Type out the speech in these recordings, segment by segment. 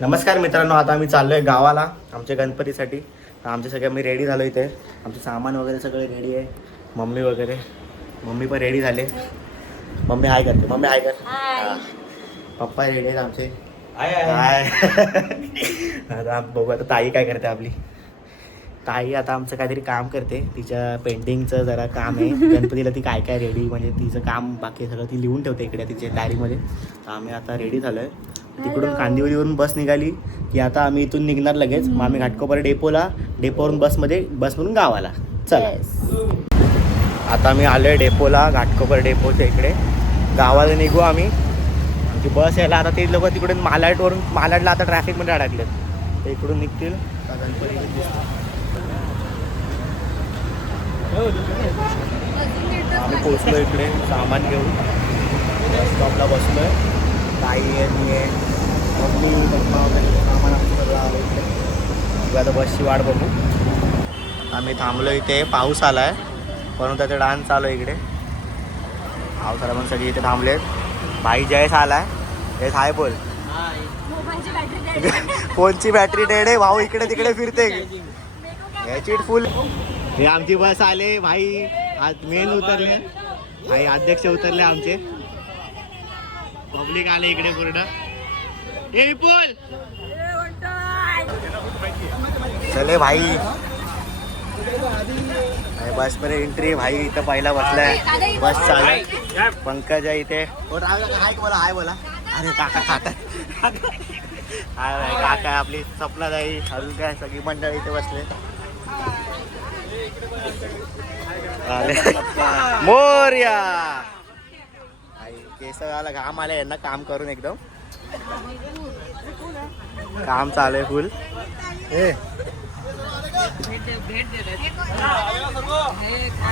नमस्कार मित्रांनो, आता आम्ही चाललोय गावाला आमच्या गणपतीसाठी. आमचे सगळे आम्ही रेडी झालो. इथे आमचे सामान वगैरे सगळे रेडी आहे. मम्मी वगैरे मम्मी पण रेडी झाले. मम्मी हाय करते. मम्मी हाय कर. पप्पा रेडी आहेत आमचे. हाय. आता बघू आता ताई काय करते. आपली ताई आता आमचं काहीतरी काम करते. तिच्या पेंटिंगचं जरा काम आहे. गणपतीला ती काय काय रेडी म्हणजे तिचं काम बाकी सगळं ती लिहून ठेवते इकडे तिच्या डायरीमध्ये. तर आम्ही आता रेडी झालो आहे. तिकडून कांदिवलीवरून बस निघाली की आता आम्ही इथून निघणार लगेच. मग आम्ही घाटकोपर डेपोवरून बसमधून गावाला. चला आता आम्ही आलो आहे डेपोला, घाटकोपर डेपोच्या इकडे. गावाला निघू आम्ही. आमची बस यायला आता ते लोक तिकडून मालाडला आता ट्रॅफिकमध्ये अडकलेत. ते इकडून निघतील. गणपती आम्ही पोचलो इकडे सामान घेऊन. बस स्टॉपला बसलो आहे. ताई आहे, मी आहे, मम्मी पप्पा वगैरे सामान आमचं सगळं आलं इकडे. आता बसची वाट बघू. आम्ही थांबलो इथे. पाऊस आला आहे म्हणून त्याचा डान्स चालू आहे इकडे. पाऊस आला म्हणून सगळे इथे थांबलेत. भाई जयस आला आहे. जयस हाय बोल. फोनची बॅटरी डेड आहे भाऊ. इकडे तिकडे फिरते. याची फुल. हे आमची बस आले. भाई आज मेन उतरले. भाई अध्यक्ष उतरले आमचे. पब्लिक आले इकडे पूर्ण. ए विपुल चले भाई. बस पर एंट्री. भाई इथं पहिला बसलाय. बस चालू. पंकज आहे इथे. हाय बोला. हाय बोला. अरे काका खातात. हाय काका आपली सपना ताई अजून काय सगळी मंडळी इथे बसले. मोरया. केस आला घाम आले यांना काम करून. एकदम काम चालू आहे फुल.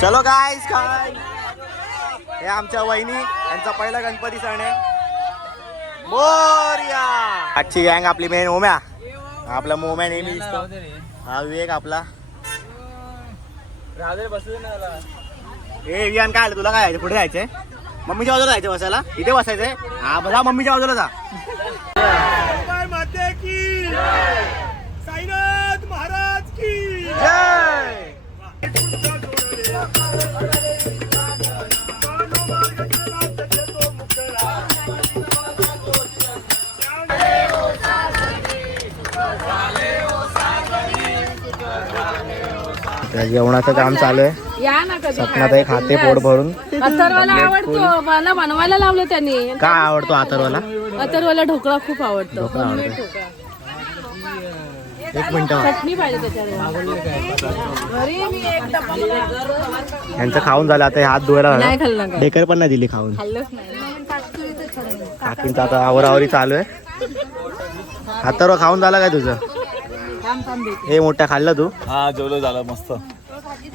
चलो गाईस. काय हे आमच्या वहिनी यांचा पहिला गणपती सण आहे. मोरया. आजची गँग आपली मेन ओम्या. आपला मोम्या नेहमी दिसतो. हा विवेक आपला. ए वियान काय आलं तुला? काय पुढे जायचंय? मम्मीच्या बाजूला जायचं बसायला. इथे बसायचंय. हा बसा मम्मीच्या बाजूला जा. माते की साईनाथ महाराज की जय. जेवणाचं काम चालू आहे. सपनात एक खाते पोट भरून. अथर्वला आवडतो. मला बनवायला लावलं त्यांनी. काय आवडतो अथर्वला? अथर्वला ढोकळा खूप आवडतो. एक मिनिट. चटणी पाहिजे त्याच्यावर. यांचं खाऊन झालं. आता हात धुवायला नाही खाल्लं का? डेकर पण नाही दिली खाऊन. खाल्लंच नाही. काकींचं आता आवरावरी चालू आहे. अथर्व खाऊन झाला काय तुझं? हे मोठ्या खाल्लं तू? हा जेवलो झालं मस्त.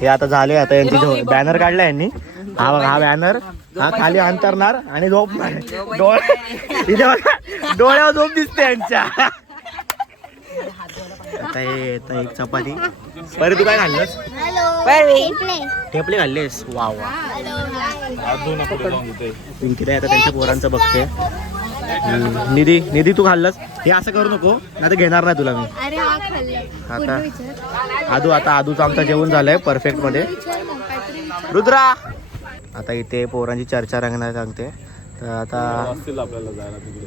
हे आता झाले. आता यांची बॅनर काढला यांनी. हा बघा हा बॅनर. हा खाली अंतरणार आणि झोपणार. डोळ्यावर झोप दिसते यांच्या. आता हे एक चपाती. बरं तू काय खाल्लंस? ठेपले खाल्लेस? वा वा. पिंकीला आता त्यांच्या पोरांचं बघते. निधी तू खाल्लंस? हे असं करू नको नाही तर घेणार नाही तुला मी. आता आदूचं आमचं जेवण झालंय परफेक्ट मध्ये. रुद्रा आता इथे पोरांची चर्चा रंगणार सांगते. तर आता आपल्याला जायला तिकडे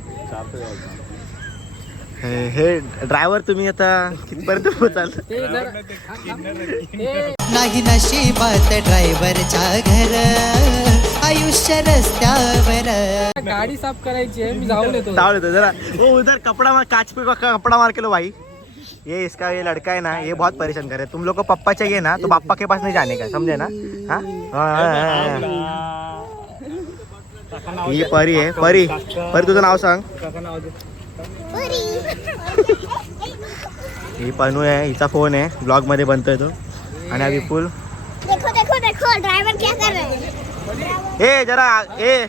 हे ड्रायव्हर तुम्ही आता कितपर्यंत पोचाल? नाही नशिबात ड्रायव्हरच्या घर. आयुष्य रस्त्यावर. गाडी साफ करायची है. मी जाऊन येतो. जरा वो उधर कपड़ा मार. काच पे कपड़ा मार के लो भाई. ये इसका ये लड़का है ना, ये बहुत परेशान करे. तुम लोग को पप्पा चाहिए ना तो पापा के पास नहीं जाने का, समझे ना? हाँ ही परी आहे. परी तुझं नाव सांग. ही पनू आहे. हिचा फोन आहे. ब्लॉग मध्ये बनतोय तो. आणि हा विपुल. देखो ड्राइवर क्या कर रहे हैं. ए जरा ए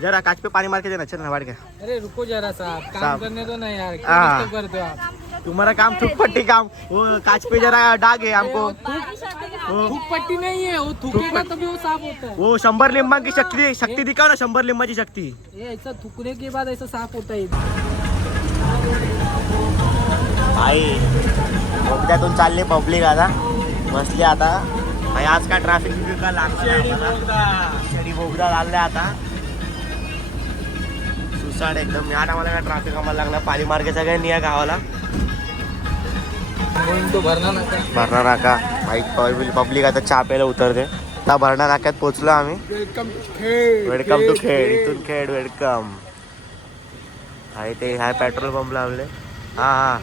जरा काच पे पानी मार के देना. चल ना वाड़ के. अरे रुको जरा सा काम करने दो ना यार. हाँ. क्यों करते हो आप? तुम्हारा काम थूक पट्टी काम. वो काच पे जरा डाग है हमको. थूक पट्टी नहीं है. वो थूकेगा तभी वो साफ होता है. वो 100 लिंबा की शक्ति दिखाओ ना. 100 लिंबाची शक्ति. ये ऐसा थूकने के बाद ऐसा साफ होता है. आई बोगद्यातून चालले पब्लिक आता बसले आता आणि आज काय ट्रॅफिक का लागणार शेडी बोगदा लागलाय आता सुसाट एकदम या टायमाला काय ट्रॅफिक आम्हाला लागणार पाली मार्गे सगळ्यांनी या गावाला भरणा नाका बाईक पब्लिक आता चहा प्यायला उतरते आता भरणा नाक्यात पोहोचलो आम्ही वेलकम टू खेड इथून खेड वेलकम आहे ते हाय पेट्रोल पंप लावले हा हा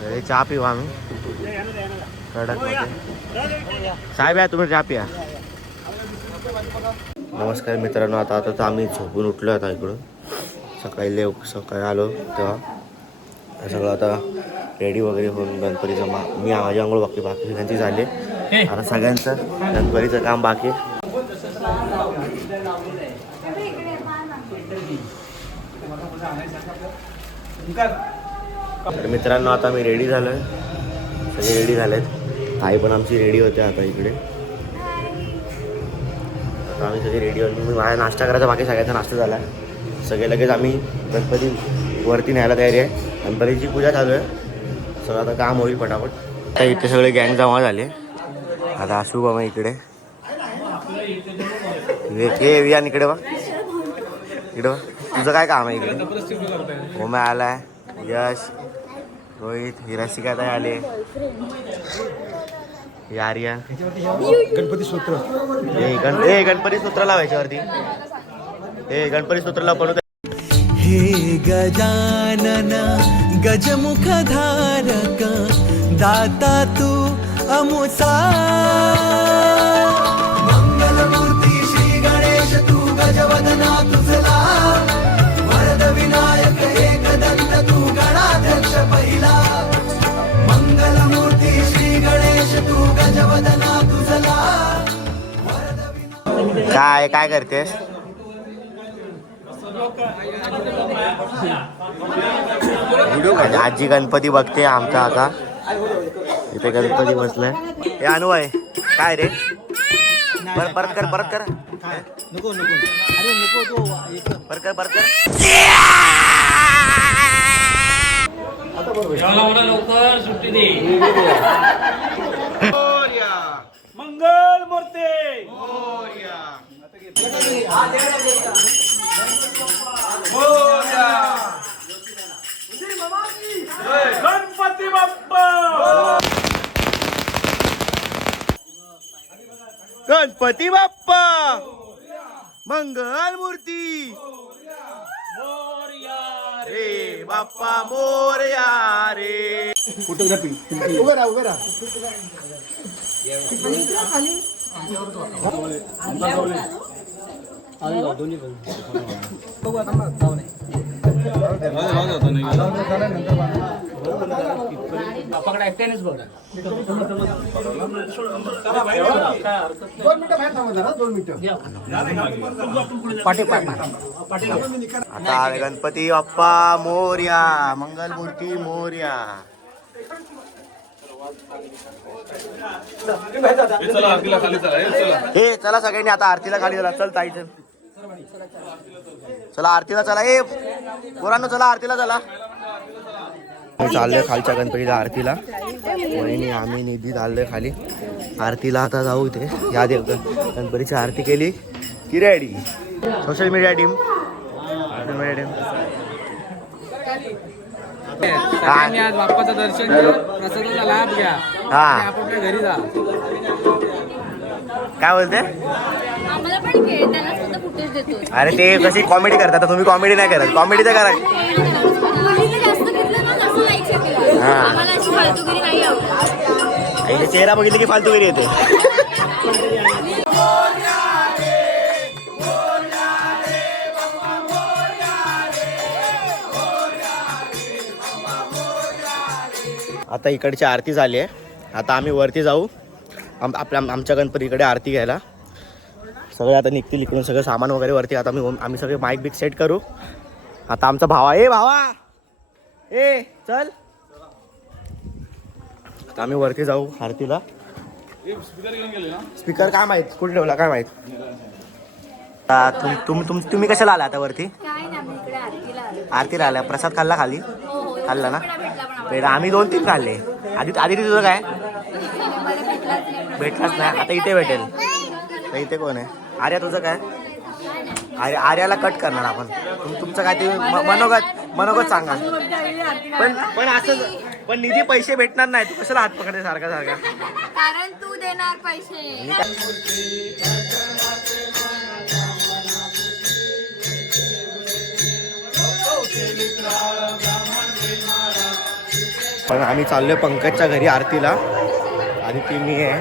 अरे चहा पिऊ आम्ही कडक मध्ये साहेब या तुम्ही चहा पिया नमस्कार मित्रांनो आता आता आम्ही झोपून उठलो आता इकडून सकाळी आलो तेव्हा सगळं आता रेडी वगैरे होऊन गणपतीचं मी माझी आंघोळ बाकी सगळ्यांची झाली आता सगळ्यांचं गणपतीचं काम बाकी तर मित्रांनो आता मी रेडी झालोय सगळे रेडी झालेत आई पण आमची रेडी होते आता इकडे आता आम्ही सगळे रेडी होतो मी माझा नाश्ता करायचा बाकी सगळ्यांचा नाश्ता झाला सगळे लगेच आम्ही गणपती वरती न्यायला तयारी आहे गणपतीची पूजा चालू आहे सगळं आता काम होईल फटाफट आता इथे सगळे गँग जमा झाले आता असू बाबा इकडे ये वियान इकडे बा इकडे बा तुझं काय काम आहे इकडे ओम्या आलाय यश रोहित हिराशिका ताई आले यारिया गणपती सूत्र गणपती सूत्र लावायच्या वरती हे गणपती सूत्रला बनवत हे गजानन गजमुखधारक दाता तू अमुसा मंगलमूर्ती श्री गणेश तू गजवदना तुझला वरद विनायक एकदंत तू गणाध्यक्ष पहिला मंगलमूर्ती श्री गणेश तू गजवदना तुझला काय करतेस आजी गणपती बघते आमचा आता इथे गणपती बसलाय हे अनु आहे काय रे परत कर नको अरे नको परत कर लवकर सुट्टी दे मंगल मूर्ती गणपती बाप्पा गणपती बाप्पा मंगल मूर्ती रे बाप्पा मोरया रे फोटोग्राफी उभे राहा आता गणपती बाप्पा मोरया मंगल मूर्ती मोरया हे चला सगळ्यांनी आता आरतीला खाली चला चल ताई चल चला आरतीला चला ए पोरांनो चला आरतीला चला चाललोय खालच्या गणपतीला आरतीला वहिनी आम्ही निधी चाललोय खाली आरतीला आता जाऊ इथे या देव गणपतीची आरती केली की रेडी सोशल मीडिया टीम आज बाप्पाचं दर्शन घेऊन प्रसादाचा लाभ घ्या हा आपल्या घरी जा काय बोलते आम्हाला पण घे त्याला सुद्धा फुटेज देतो अरे ते कशी कॉमेडी करतात तुम्ही कॉमेडी नाही करत कॉमेडी तर करा जास्त घेतलं ना कसं लाईक येते हा आम्हाला अशी फालतूगिरी नाही आवडत इथे चेहरा बघितलं की फालतूगिरी येते आता इकडची आरती झाली आहे आता आम्ही वरती जाऊ आमच्या गणपतीकडे आरती घ्यायला सगळे आता निघतील इकडून सगळं सामान वगैरे वरती आता आम्ही सगळे माईक बिक सेट करू आता आमचा भावा ए चल आता आम्ही वरती जाऊ आरतीला स्पीकर काय माहित कुठे ठेवला काय माहित तुम्ही कशाला आला आता वरती काय ना मी इकडे आरतीला आलो आरतीला आला प्रसाद खाल्ला खाली हो खाल्ला ना पेढा आम्ही 2-3 खाल्ले. आधी तुझं काय भेटलाच नाही. आता इथे भेटेल. तर इथे कोण आहे आर्या? तुझं काय? आर्याला कट करणार आपण. तुमचं काय ते मनोगत सांगा. पण असं पण निधी पैसे भेटणार नाही. तू कशाला हात पकडते सारखा कारण तू देणार पैसे. पण आम्ही चाललोय पंकजच्या घरी आरतीला. आधी ती मी आहे.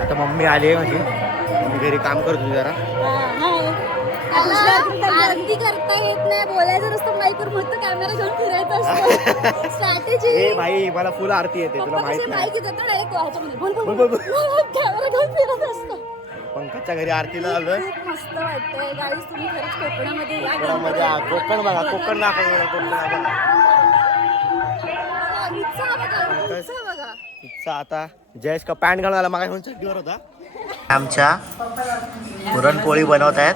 आता मम्मी आली आहे माझी. मम्मी घरी काम करतो जरा. आरती करता येत नाही, बोलायचं नसतं माईकवर, फक्त कॅमेरा घेऊन फिरायचं असतं. स्ट्रॅटेजी. ए भाई मला फुल आरती येते तुला माहित नाही. माईक येतं डायरेक्ट ह्याच्यामध्ये बोल बोल, बोल, बोल. कॅमेरा घेऊन फिरत असतो. पंकजच्या घरी आरतीला आलोय. खूप मस्त वाटतंय गाईस. तुम्ही खरंच कोकणामध्ये या. कोकण बघा. कोकण दाखव. कोकण उत्साह बघा, उत्साह बघा. इच्छा आता जयेश का पॅन्ट घालून आला. मागा चड्डीवर होता. आमच्या पुरणपोळी बनवत आहेत.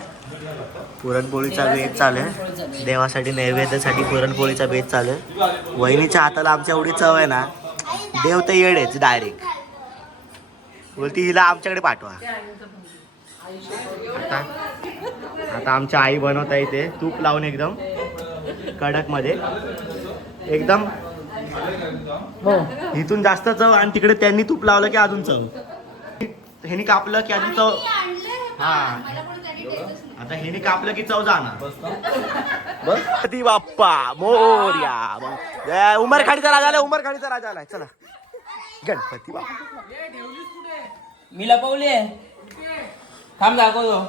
पुरणपोळीचा बेत चालू आहे. देवासाठी नैवेद्यासाठी पुरणपोळीचा बेत चालू आहे. वहिनीच्या हाताला आमच्या एवढी चव आहे ना, देव तर येडेच डायरेक्ट. बोलती हिला आमच्याकडे पाठवा. आता आमच्या आई बनवत आहे इथे तूप लावून एकदम कडक मध्ये एकदम. हो इथून जास्त चव आणि तिकडे त्यांनी तूप लावलं की अजून चव. ह्यानी कापलं की अजून चव. हा आता ह्यानी कापलं की चव जाणार. गणपती बाप्पा मोरया. उमरखाडीचा राजा आलाय. उमरखाडीचा राजा आलाय. चला गणपती बाप्पा. मी लपवली आहे. थांब दाखवतो.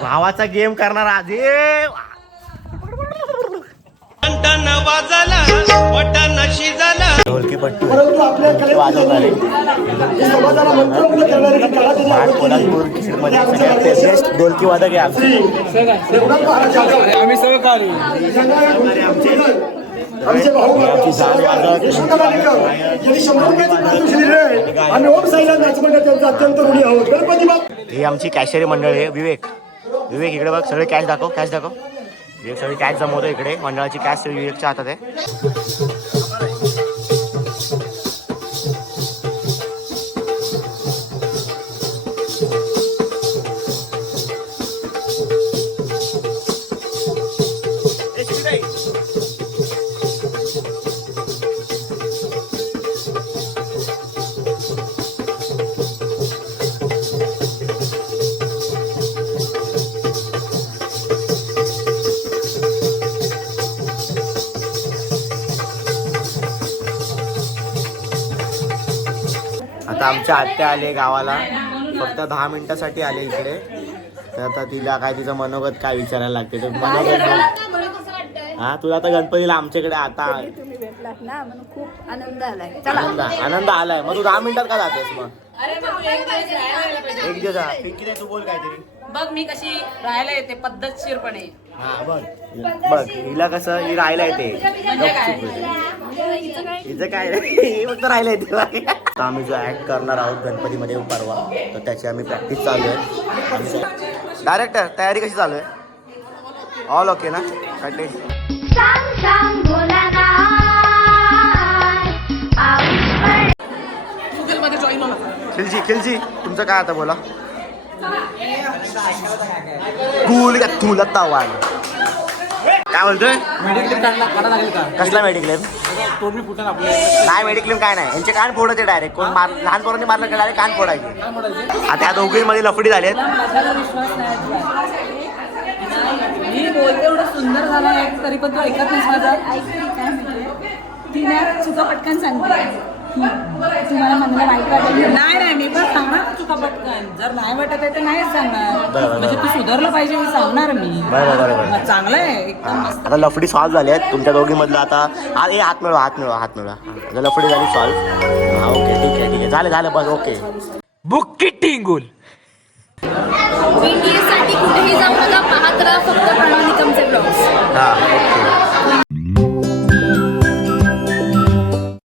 भावाचा गेम करणार आज. ढोलकी पट्टू वाजवणारे ढोलकी वादक आहे आमचे. आम्ही सहकारी. आमचे भाऊ आणि ओम साईला नाचमंडळ त्यांचा अत्यंत ऋणी आहोत. गणपती बाप्पा. ही आमची कॅशरी मंडळ आहे. विवेक इकडे बघ. सगळे कॅश दाखव. विवेक सगळी कॅश जमवतो इकडे. मंडळाची कॅश विवेकच्या हातात आहे. आता आमच्या आत्या आले गावाला. फक्त 10 मिनिटासाठी आले इकडे. तर आता तिला काय तिचं मनोगत काय विचारायला लागते. तर मनोगत हा तुला आता गणपतीला आमच्याकडे आता तुम्ही भेटलात ना म्हणून खूप आनंद आलाय. आनंद आलाय. मग तू 10 मिनिटात का जातेस मग? अरे मग तू एक दिवस राहायला पाहिजे. एक दिवस पिंकी तू बोल काहीतरी. बघ मी कशी राहायला येते पद्धतशीरपणे. हा बघ हिला कसं ही राहायला येते. हिचं काय ही फक्त राहायला येते. आता आम्ही जो ऍक्ट करणार आहोत गणपतीमध्ये परवा, तर त्याची आम्ही प्रॅक्टिस चालू आहे. डायरेक्टर तयारी कशी चालू आहे? ऑल ओके ना? कटे खिलजी तुमचं काय आता बोला. कूल का तुला तावान काय बोलतोय? मेडिक्लेम काढा लागेल का? कसला मेडिक्लेम? तोडणी फुटन आपले. नाही मेडिक्लेम काय नाही. यांचे कान फोडायचे डायरेक्ट. कोण लहान पोरांनी मारलं का डायरेक्ट कान फोडायचे. आता या दोघींमध्ये लफडी झालेत. माझ्याला विश्वास नाही. मी बोलते एवढं सुंदर झालं आहे तरी पण तू ऐकत नाही माझा. तिने चुका पटकन सांगते. तुम्हाला मनाला वाईट वाटेल. नाही मी पण सांगणार चुका पटकन. जर नाही वाटत आहे तर नाहीच सांगणार. बरोबर. म्हणजे तू सुधारलं पाहिजे मी सांगणार. मी बरोबर. चांगलं आहे एकदम मस्त. आता लफडी सॉल्व झाली आहेत तुमच्या दोघीमधलं. आता हात मिळवा. आता लफडी झाली सॉल्व. हा ओके ठीक आहे झालं बस ओके. बुक्की टिंगुल. BTS साठी कुठेही जाऊ नका. पाहत राहा फक्त प्रणव निकमचे ब्लॉग्स. हा ओके.